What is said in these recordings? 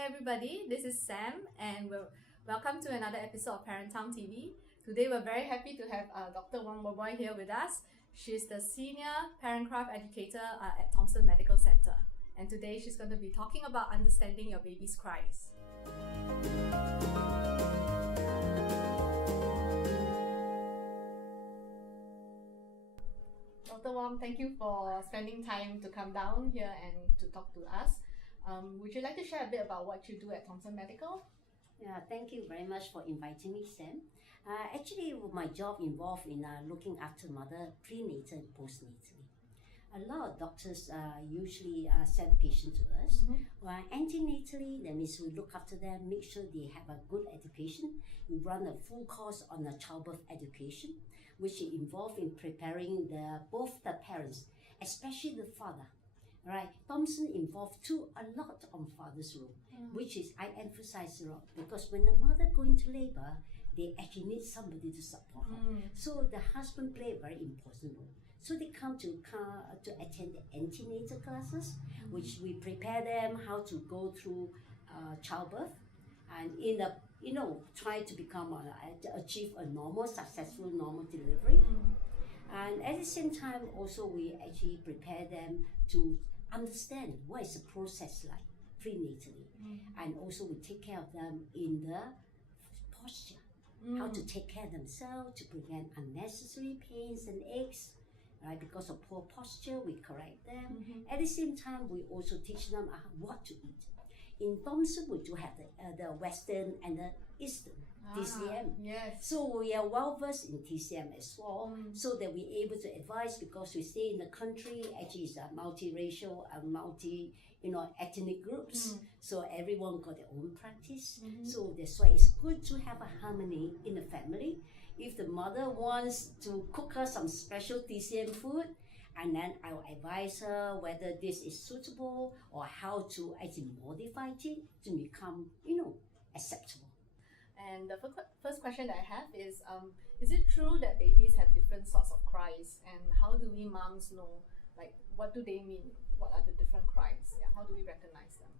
Hi everybody, this is Sam and welcome to another episode of ParentTown TV. Today we're very happy to have Dr. Wong Boh Boi here with us. She's the Senior Parent Craft Educator at Thomson Medical Center. And today she's going to be talking about understanding your baby's cries. Dr. Wong, thank you for spending time to come down here and to talk to us. Would you like to share a bit about what you do at Thomson Medical? Yeah, thank you very much for inviting me, Sam. Actually, my job involved in looking after mother prenatal and postnatally. A lot of doctors usually send patients to us. While antenatally, that means we look after them, make sure they have a good education. We run a full course on the childbirth education, which involves in preparing both the parents, especially the father. Right, Thomson involved a lot on father's role, which is I emphasize a lot because when the mother going to labor, they actually need somebody to support her. So the husband play a very important role. So they come to attend the antenatal classes, which we prepare them how to go through childbirth, and try to achieve a successful normal delivery. And at the same time, also we actually prepare them to understand what is the process like prenatally, and also we take care of them in the posture, how to take care of themselves to prevent unnecessary pains and aches. Right, because of poor posture, we correct them. At the same time, we also teach them what to eat. In Thomson, we do have the Western and the Eastern TCM. Yes. So we are well versed in TCM as well, so that we're able to advise because we stay in the country. Actually, it's a multiracial and ethnic groups. So everyone got their own practice. So that's why it's good to have a harmony in the family. If the mother wants to cook her some special TCM food, and then I will advise her whether this is suitable or how to actually modify it to become, acceptable. And the first question that I have is it true that babies have different sorts of cries? And how do we moms know, what do they mean? What are the different cries? Yeah, how do we recognize them?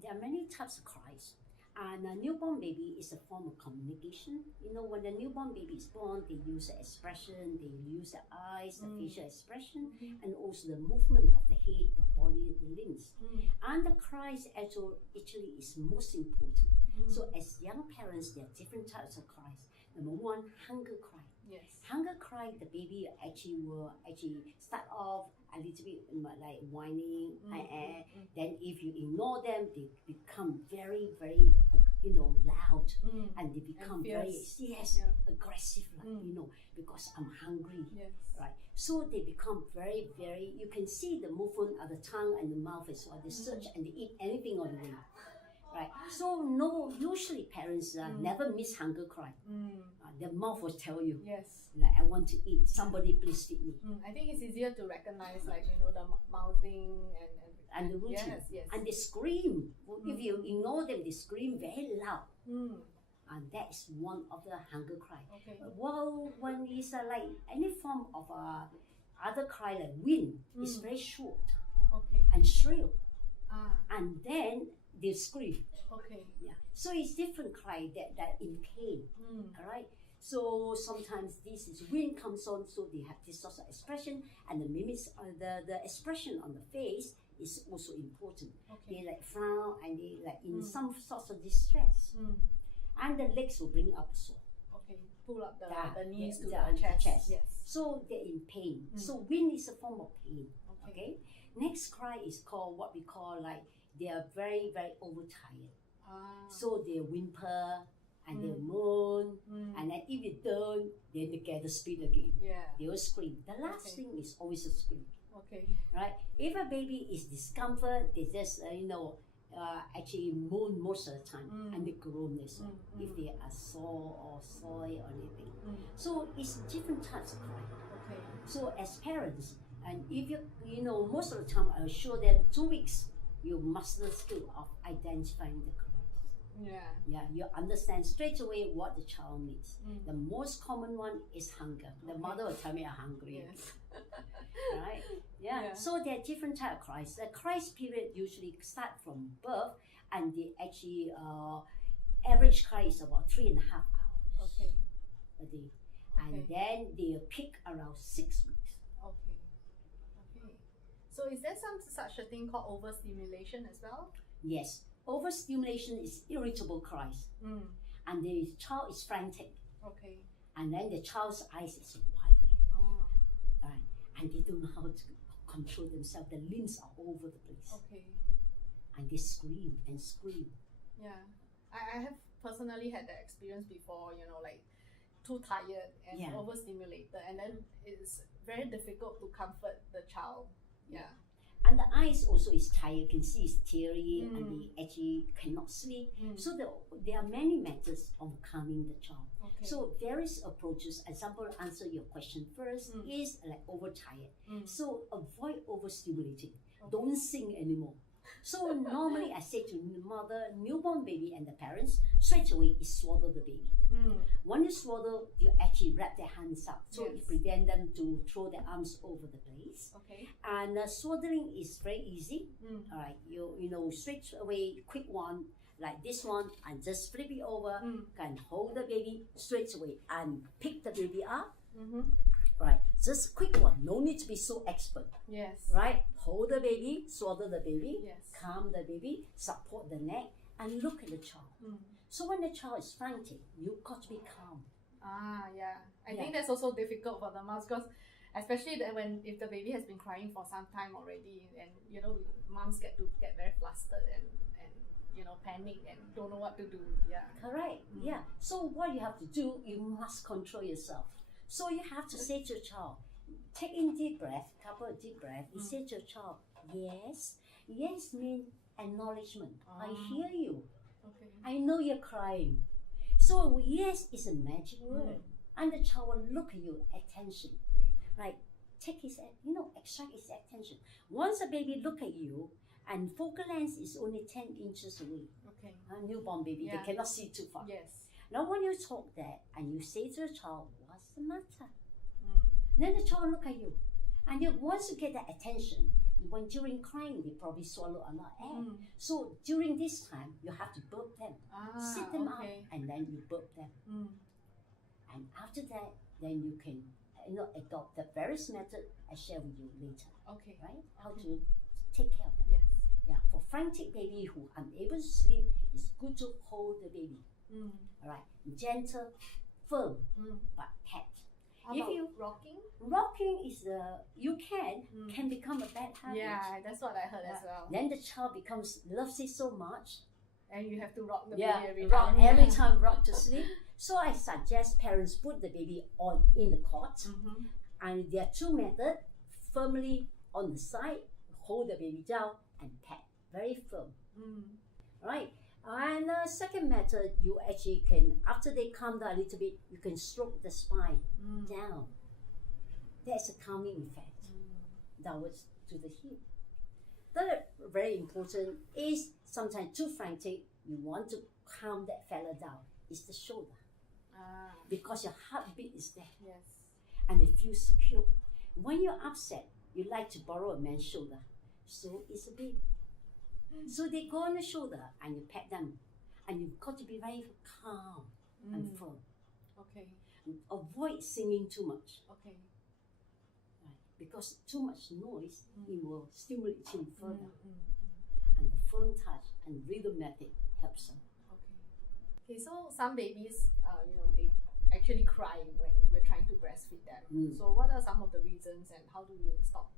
There are many types of cries. And a newborn baby is a form of communication. When the newborn baby is born, they use the expression, they use the eyes, the facial expression, and also the movement of the head, the body, the limbs. And the cries actually is most important. So as young parents, there are different types of cries. Number one, hunger cry. Yes. Hunger cry, the baby will start off a little bit like whining, then if you ignore them, they become very, very loud, and they become very aggressive, because I'm hungry. Yes. Right, so they become very, very, you can see the movement of the tongue and the mouth as well. They search and they eat anything on the way. Right, so usually parents never miss hunger cry. Their mouth will tell you, yes, I want to eat, somebody please feed me. I think it's easier to recognize the mouthing and the routine. Yes. And they scream. If you ignore them, they scream very loud. And that is one of the hunger cry. Okay. Well, when it's like any form of other cry like wind, it's very short and shrill. And then they scream. Okay. Yeah. So it's different cry that in pain. All right. So sometimes this is wind comes on, so they have this sort of expression, and the mimics, the expression on the face is also important. They frown and they in some sorts of distress, and the legs will bring up sore. Pull up the knees to the chest. Yes. So they're in pain. So wind is a form of pain. Okay. Next cry is called what we call they are very, very overtired. So they whimper and they moan, and then if you don't, then they get the speed again. Yeah. They will scream. The last thing is always a scream. Okay. Right? If a baby is discomfort, they just actually moan most of the time, and they groan as well if they are sore or soy or anything. So it's different types of cry. Okay. So as parents, and if most of the time I assure them 2 weeks, you master the skill of identifying the cries. Yeah, you understand straight away what the child needs. The most common one is hunger. The mother will tell me I'm hungry. Yes. Right? Yeah. So there are different types of cries. The cries period usually start from birth and the actually average cry is about 3.5 hours Okay. a day. Okay. And then they peak around 6 weeks. Okay. Okay. So is there such a thing called overstimulation as well? Yes, overstimulation is irritable cries, and the child is frantic, Okay. and then the child's eyes is wide, Oh. right? And they don't know how to control themselves. The limbs are all over the place, Okay. and they scream and scream. Yeah. I have personally had that experience before, like too tired and Yeah. overstimulated, and then it's very difficult to comfort the child. Yeah. And the eyes also is tired. You can see it's teary, and they actually cannot sleep. So there are many methods of calming the child. Okay. So various approaches. Example, answer your question first is like overtired. So avoid overstimulating. Okay. Don't sing anymore. So normally I say to the mother, newborn baby, and the parents, straight away is swaddle the baby. When you swaddle, you actually wrap their hands up, so Yes. you prevent them to throw their arms over the place. Okay. And swaddling is very easy. All right, you know straight away, quick one like this one, and just flip it over, can hold the baby straight away and pick the baby up. Right, just quick one. No need to be so expert. Yes. Right, hold the baby, swaddle the baby, Yes. calm the baby, support the neck, and look at the child. So when the child is frantic, you've got to be calm. Yeah. I Yeah. think that's also difficult for the moms because especially if the baby has been crying for some time already, and moms get very flustered and panic and don't know what to do. Yeah. Correct. Yeah. So what you have to do, you must control yourself. So you have to say to your child, take in deep breath, couple of deep breath. You say to your child, yes. Yes means acknowledgement. I hear you. Okay. I know you're crying. So yes is a magic word. And the child will look at you, attention. Right? Take his, extract his attention. Once a baby look at you, and focal length is only 10 inches away. Okay. A newborn baby, Yeah. they cannot see too far. Yes. Now when you talk that and you say to the child, what's the matter? Then the child will look at you. And then once you get that attention, when during crying, they probably swallow a lot of air. So during this time, you have to burp them. Sit them up, and then you burp them. And after that, then you can adopt the various method I share with you later. Okay. Right? How to take care of them. Yes. Yeah, for frantic baby who unable to sleep, it's good to hold the baby. All right, gentle, firm, but pet. How If about you rocking? rocking is can become a bad habit. Yeah, that's what I heard as well. Then the child loves it so much. And you have to rock the Yeah, baby every rock time. every time, rock to sleep. So I suggest parents put the baby in the cot, and there are two methods: firmly on the side, hold the baby down, and pat, very firm. Right. And the second method, you actually can, after they calm down a little bit, you can stroke the spine down. That's a calming effect downwards to the hip. Third, very important, is sometimes too frantic, you want to calm that fella down, is the shoulder. Because your heartbeat is there. Yes. And it feels secure. When you're upset, you like to borrow a man's shoulder. So is a baby. So they go on the shoulder and you pat them. And you've got to be very calm and firm. Okay. Avoid singing too much. Okay. Right? Because too much noise, it will stimulate him further. And the firm touch and rhythm method helps them. Okay, so some babies, they actually cry when we're trying to breastfeed them. So what are some of the reasons and how do we stop,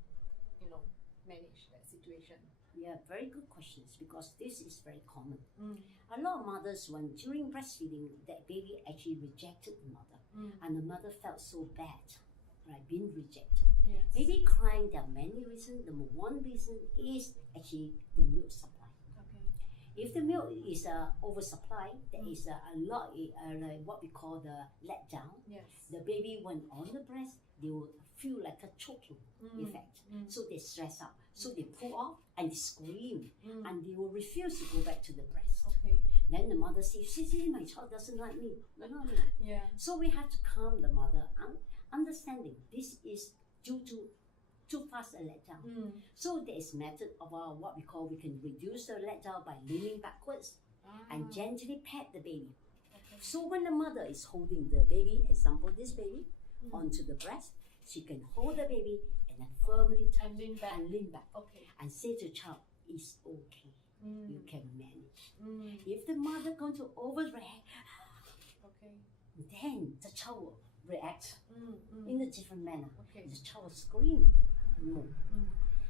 manage that situation? Yeah, very good questions because this is very common. A lot of mothers, when during breastfeeding, that baby actually rejected the mother, and the mother felt so bad, right, being rejected. Yes. Baby crying, there are many reasons. Number one reason is actually the milk supply. Okay. If the milk is oversupply, there is a lot, like what we call the letdown. Yes. The baby, when on the breast, they will feel like a choking effect. So they stress out. So they pull off and they scream and they will refuse to go back to the breast. Okay. Then the mother says, see, my child doesn't like me. No. Yeah. So we have to calm the mother, understanding this is due to too fast a letdown. So there is method of what we call, we can reduce the letdown by leaning backwards and gently pat the baby. Okay. So when the mother is holding the baby, example this baby, onto the breast, she can hold the baby and then firmly And lean back. Okay. and say to the child, it's okay. You can manage. If the mother going to overreact, Okay. then the child will react in a different manner. Okay. The child will scream more.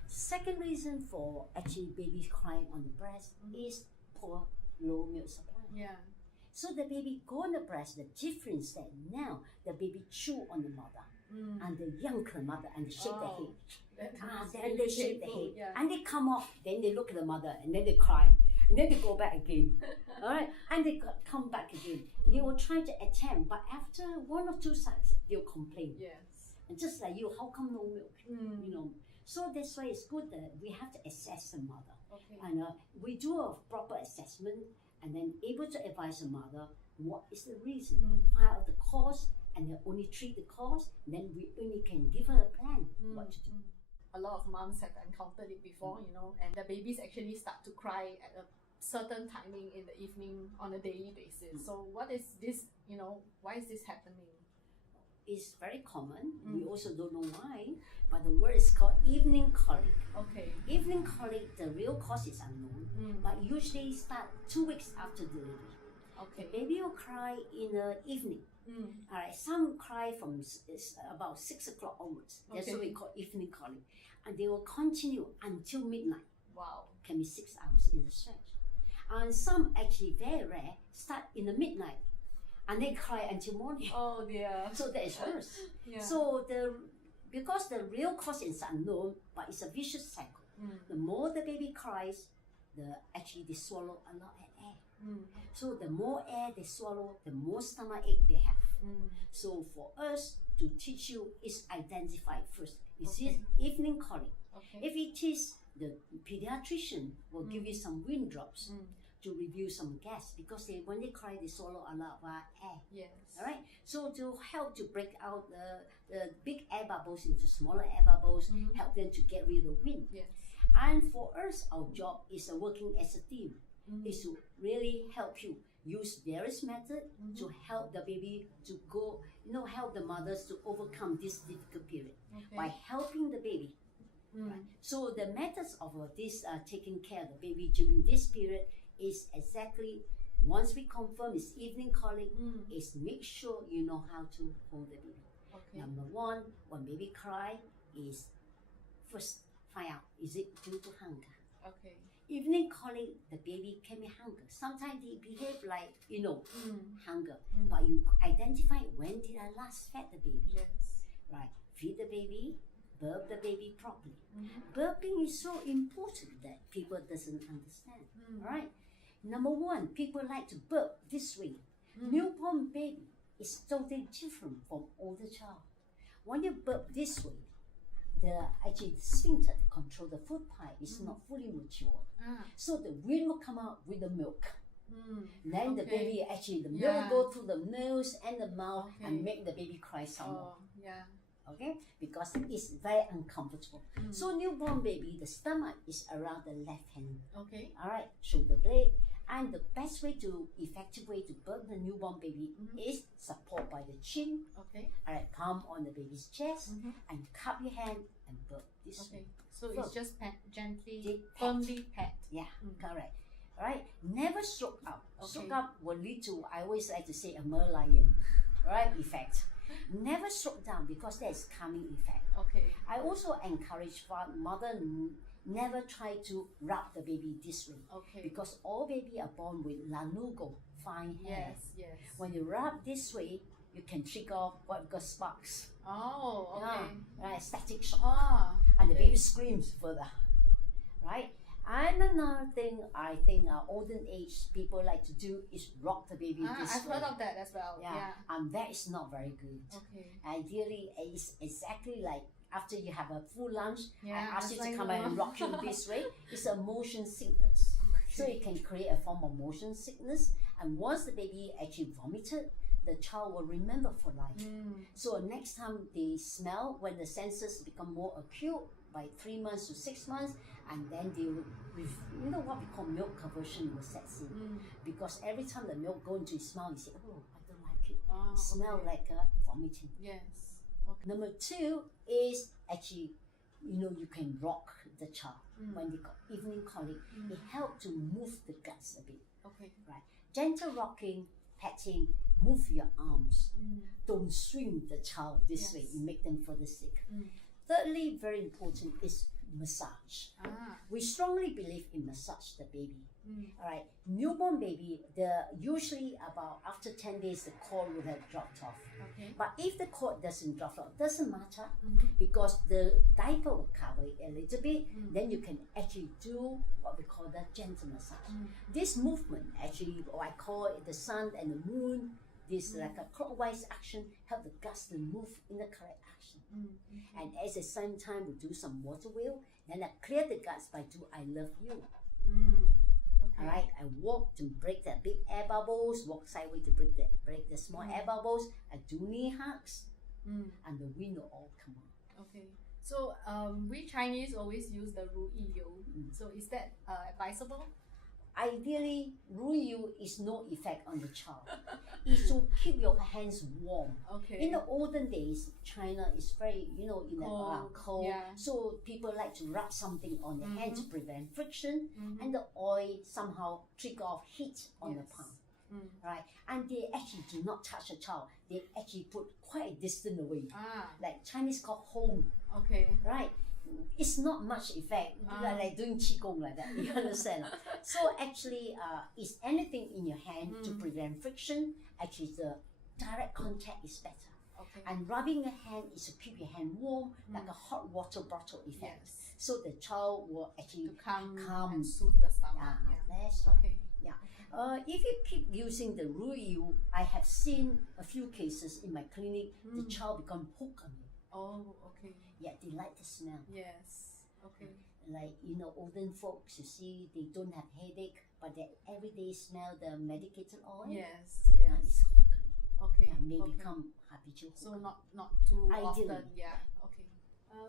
Second reason for actually babies crying on the breast is poor low milk supply. Yeah. So the baby go on the breast, the difference that now the baby chew on the mother and the younger mother and they shake the head. Then they shake the head and they come off, then they look at the mother and then they cry. And then they go back again. Alright? And they come back again. They will try to attempt, but after 1 or 2 sites, they'll complain. Yes. And just like you, how come no milk? You know. So that's why it's good that we have to assess the mother. Okay. And we do a proper assessment and then able to advise the mother what is the reason, find out the cause, and then only treat the cause, then we only can give her a plan what to do. A lot of moms have encountered it before, you know, and the babies actually start to cry at a certain timing in the evening on a daily basis. So what is this, you know, why is this happening? It's very common. We also don't know why, but the word is called evening colic. Okay. Evening colic, the real cause is unknown, but usually start 2 weeks after delivery. Okay. The baby will cry in the evening. Alright, some cry from about 6 o'clock onwards. That's what we call evening colic. And they will continue until midnight. Wow. Can be 6 hours in the stretch. And some actually very rare start in the midnight and they cry until morning. Oh dear. So that is worse. Yeah. So because the real cause is unknown, but it's a vicious cycle. The more the baby cries, actually they swallow a lot of air. So the more air they swallow, the more stomach ache they have. So for us to teach you is identify first. Is it evening colic? Okay. If it is, the pediatrician will give you some wind drops to reduce some gas because when they cry, they swallow a lot of air. Yes. All right. So to help to break out the big air bubbles into smaller air bubbles, help them to get rid of the wind. Yes. And for us, our job is working as a team. Is to really help you use various methods to help the baby to go, help the mothers to overcome this difficult period by helping the baby. Right? So the methods of this taking care of the baby during this period is exactly, once we confirm it's evening colic, is make sure you know how to hold the baby. Number one, when baby cry, is first find out, is it due to hunger? Okay. Evening colic, the baby can be hunger. Sometimes they behave like, hunger. But you identify when did I last fed the baby. Yes. Right. Feed the baby, burp the baby properly. Burping is so important that people doesn't understand. Right. Number one, people like to burp this way. Newborn baby is totally different from older child. When you burp this way, the sphincter to control the food pipe is not fully matured. So the wind will come out with the milk. Then the baby the milk go through the nose and the mouth and make the baby cry some more. Okay, because it's very uncomfortable. So newborn baby, the stomach is around the left hand. Okay. All right, shoulder blade. And the best way to, effective way to burp the newborn baby is support by the chin. Okay. All right, palm on the baby's chest and cup your hand and burp this way. So it's just gently, pat. firmly pat. Yeah, correct. All right, never stroke up. Stroke up will lead to, I always like to say, a Merlion, right, effect. Never stroke down because there is calming effect. Okay. I also encourage mother never try to rub the baby this way. Okay. Because all baby are born with lanugo, fine hair. Yes. When you rub this way, you can trigger off what we call sparks. Oh, okay. Right, static shock. And the baby screams further. Right? And another thing I think olden age people like to do is rock the baby this I've way. heard of that as well. Yeah. And that is not very good. Okay. Ideally, it's exactly like after you have a full lunch, I ask you to I come know. and rock you this way. It's a motion sickness. So it can create a form of motion sickness. And once the baby actually vomited, the child will remember for life. So next time they smell, when the senses become more acute by 3 months to 6 months, and then they will, you know what we call milk aversion will set in. Because every time the milk go into his mouth, you say, oh, I don't like it. It smell like vomiting. Yes. Number 2 is actually, you know, you can rock the child when they got evening colic. It helps to move the guts a bit. Right. Gentle rocking, petting, move your arms. Don't swing the child this way. You make them further sick. Thirdly, very important is massage. We strongly believe in massage the baby. All right, newborn baby, usually about after 10 days the cord will have dropped off. But if the cord doesn't drop off, doesn't matter, because the diaper will cover it a little bit. Then you can actually do what we call the gentle massage. This movement actually, or I call it the sun and the moon. This like a clockwise action, help the guts to move in the correct action. And at the same time, we do some water wheel. Then I clear the guts by do I love you. Alright, I walk to break the big air bubbles, walk sideways to break the small air bubbles. I do knee hugs, and the wind will all come out. So we Chinese always use the 如意油. So is that advisable? Ideally, 如意油 is no effect on the child. It's to keep your hands warm. In the olden days, China is very, you know, in the cold. So people like to rub something on the hand to prevent friction, and the oil somehow trigger off heat on the palm. Right, and they actually do not touch a child. They actually put quite a distance away. Like Chinese call home. Right. It's not much effect, like doing qigong like that. You understand? So actually, is anything in your hand to prevent friction? Actually, the direct contact is better. And rubbing your hand is to keep your hand warm, like a hot water bottle effect. So the child will actually calm and soothe the stomach. That's right. If you keep using the 如意油, I have seen a few cases in my clinic. The child become hooked on it. Yeah, they like the smell. Like, you know, olden folks, you see, they don't have headache, but they every day smell the medicated oil. It's hooked. May become habitual. So not too often.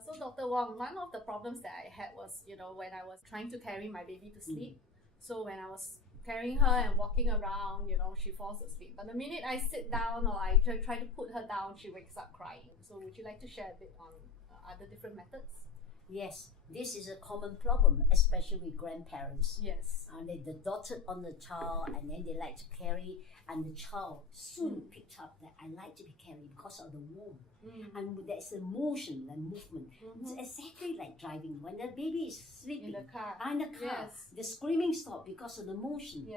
So Dr. Wong, one of the problems that I had was, you know, when I was trying to carry my baby to sleep. So when I was carrying her and walking around, you know, she falls asleep. But the minute I sit down or I try to put her down, she wakes up crying. So would you like to share a bit on other different methods? Yes, this is a common problem, especially with grandparents. And they doted on the child, and then they like to carry, and the child soon picked up that I like to be carried because of the warmth. And there's a motion and movement. It's exactly like driving. When the baby is sleeping In the car. the screaming stops because of the motion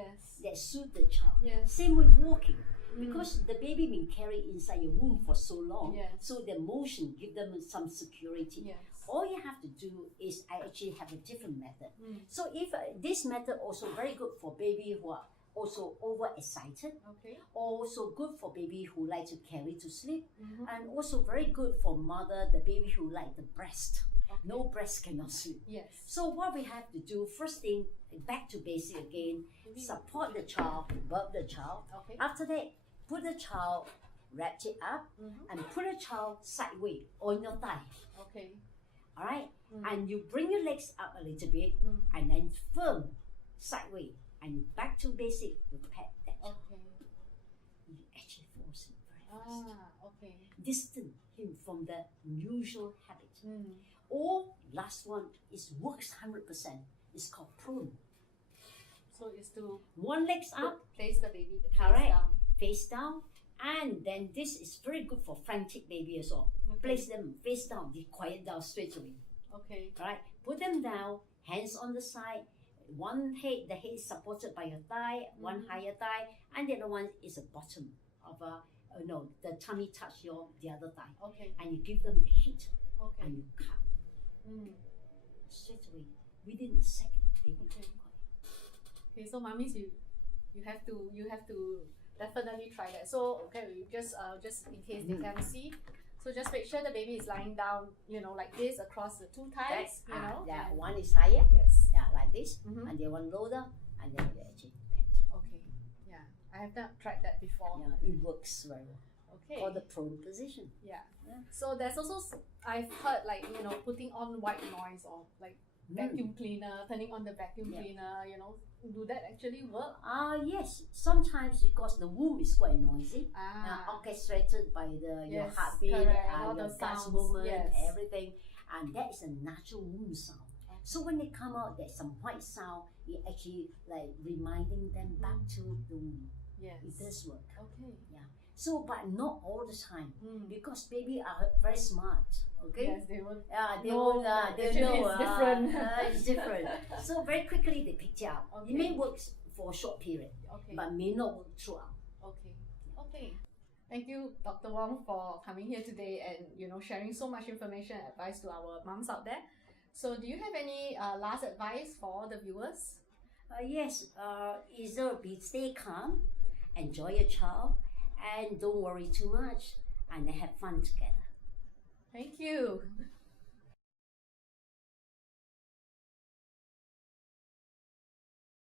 that suit the child. Yes. Same with walking. Because the baby been carried inside your womb for so long, so the motion give them some security. All you have to do is I actually have a different method. So if this method also very good for baby who are also overexcited, also good for baby who like to carry to sleep, and also very good for mother, the baby who like the breast. No breast cannot sleep. So what we have to do, first thing, back to basic again, support the child, burp the child. After that, put the child, wrap it up, and put the child sideways on your thigh. Alright? And you bring your legs up a little bit, and then firm sideways, and back to basic, you pat that child. You actually force him very fast. Distance him from the usual habit. Or last one is works 100%. It's called prune. So it's to one legs up, place the baby face down, and then this is very good for frantic baby as well. Place them face down, they quiet down straight away. Right, put them down, hands on the side. One head, the head is supported by your thigh, one higher thigh, and the other one is the bottom of the tummy touch the other thigh. And you give them the heat, and you cut straight away within a second. Baby so mummies, you have to definitely try that. So we just in case they can see. So just make sure the baby is lying down, you know, like this across the two thighs. One is higher. Like this, and the one lower, and then you actually pat. I have not tried that before. Yeah, it works very well. Okay. For the prone position. Yeah. Yeah. So there's also I've heard like putting on white noise or like vacuum cleaner, turning on the vacuum cleaner. Do that actually work? Yes. Sometimes because the womb is quite noisy, orchestrated by your Yes, heartbeat correct. and All your those gut sounds, movement, yes. everything, and that is a natural womb sound. Okay. So when they come out, there's some white sound. It actually like reminding them back to the womb. Yes. It does work. Okay. Yeah. So, but not all the time because baby are very smart. Okay. Yes, they will. They know will. They actually know. it's different. It's different. So very quickly they pick it up. Okay. It may work for a short period, Okay. but may not work throughout. Okay. Okay. Thank you, Dr. Wong, for coming here today and sharing so much information and advice to our moms out there. So, do you have any last advice for the viewers? Yes. Stay calm, enjoy your child, and don't worry too much, and have fun together. Thank you.